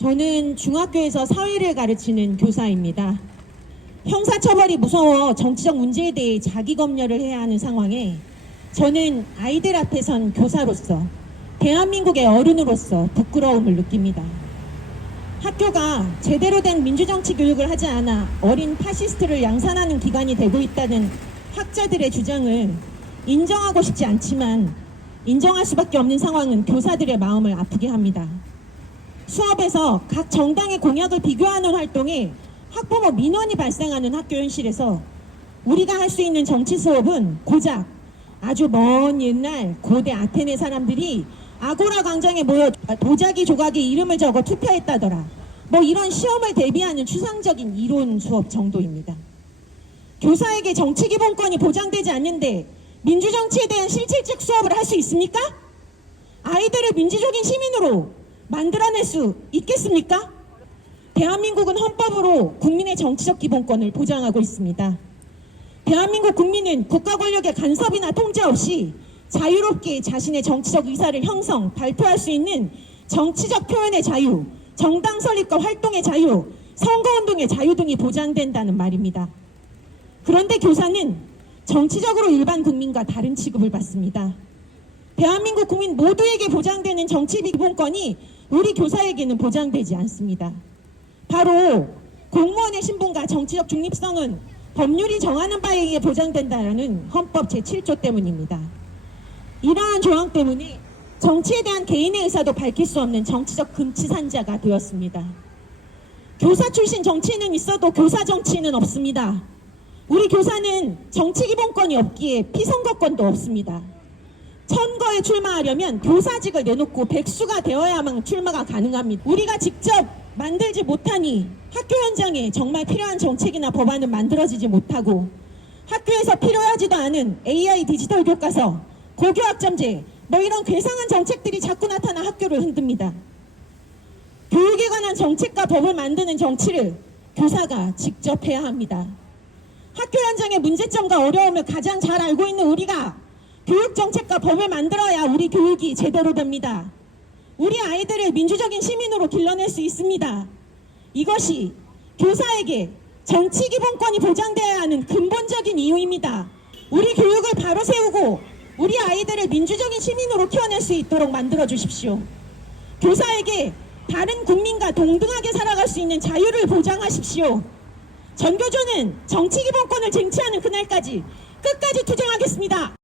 저는 중학교에서 사회를 가르치는 교사입니다. 형사처벌이 무서워 정치적 문제에 대해 자기 검열을 해야 하는 상황에 저는 아이들 앞에선 교사로서 대한민국의 어른으로서 부끄러움을 느낍니다. 학교가 제대로 된 민주정치 교육을 하지 않아 어린 파시스트를 양산하는 기관이 되고 있다는 학자들의 주장을 인정하고 싶지 않지만 인정할 수밖에 없는 상황은 교사들의 마음을 아프게 합니다. 수업에서 각 정당의 공약을 비교하는 활동에 학부모 민원이 발생하는 학교 현실에서 우리가 할 수 있는 정치 수업은 고작 아주 먼 옛날 고대 아테네 사람들이 아고라 광장에 모여 도자기 조각에 이름을 적어 투표했다더라. 뭐 이런 시험을 대비하는 추상적인 이론 수업 정도입니다. 교사에게 정치 기본권이 보장되지 않는데 민주정치에 대한 실질적 수업을 할 수 있습니까? 아이들을 민주적인 시민으로 만들어낼 수 있겠습니까? 대한민국은 헌법으로 국민의 정치적 기본권을 보장하고 있습니다. 대한민국 국민은 국가 권력의 간섭이나 통제 없이 자유롭게 자신의 정치적 의사를 형성, 발표할 수 있는 정치적 표현의 자유, 정당 설립과 활동의 자유, 선거운동의 자유 등이 보장된다는 말입니다. 그런데 교사는 정치적으로 일반 국민과 다른 취급을 받습니다. 대한민국 국민 모두에게 보장되는 정치 기본권이 우리 교사에게는 보장되지 않습니다. 바로 공무원의 신분과 정치적 중립성은 법률이 정하는 바에 의해 보장된다는 헌법 제7조 때문입니다. 이러한 조항 때문에 정치에 대한 개인의 의사도 밝힐 수 없는 정치적 금치산자가 되었습니다. 교사 출신 정치인은 있어도 교사 정치인은 없습니다. 우리 교사는 정치 기본권이 없기에 피선거권도 없습니다. 선거에 출마하려면 교사직을 내놓고 백수가 되어야만 출마가 가능합니다. 우리가 직접 만들지 못하니 학교 현장에 정말 필요한 정책이나 법안은 만들어지지 못하고 학교에서 필요하지도 않은 AI 디지털 교과서, 고교학점제 뭐 이런 괴상한 정책들이 자꾸 나타나 학교를 흔듭니다. 교육에 관한 정책과 법을 만드는 정치를 교사가 직접 해야 합니다. 학교 현장의 문제점과 어려움을 가장 잘 알고 있는 우리가 교육 정책과 법을 만들어야 우리 교육이 제대로 됩니다. 우리 아이들을 민주적인 시민으로 길러낼 수 있습니다. 이것이 교사에게 정치 기본권이 보장되어야 하는 근본적인 이유입니다. 우리 교육을 바로 세우고 우리 아이들을 민주적인 시민으로 키워낼 수 있도록 만들어 주십시오. 교사에게 다른 국민과 동등하게 살아갈 수 있는 자유를 보장하십시오. 전교조는 정치 기본권을 쟁취하는 그날까지 끝까지 투쟁하겠습니다.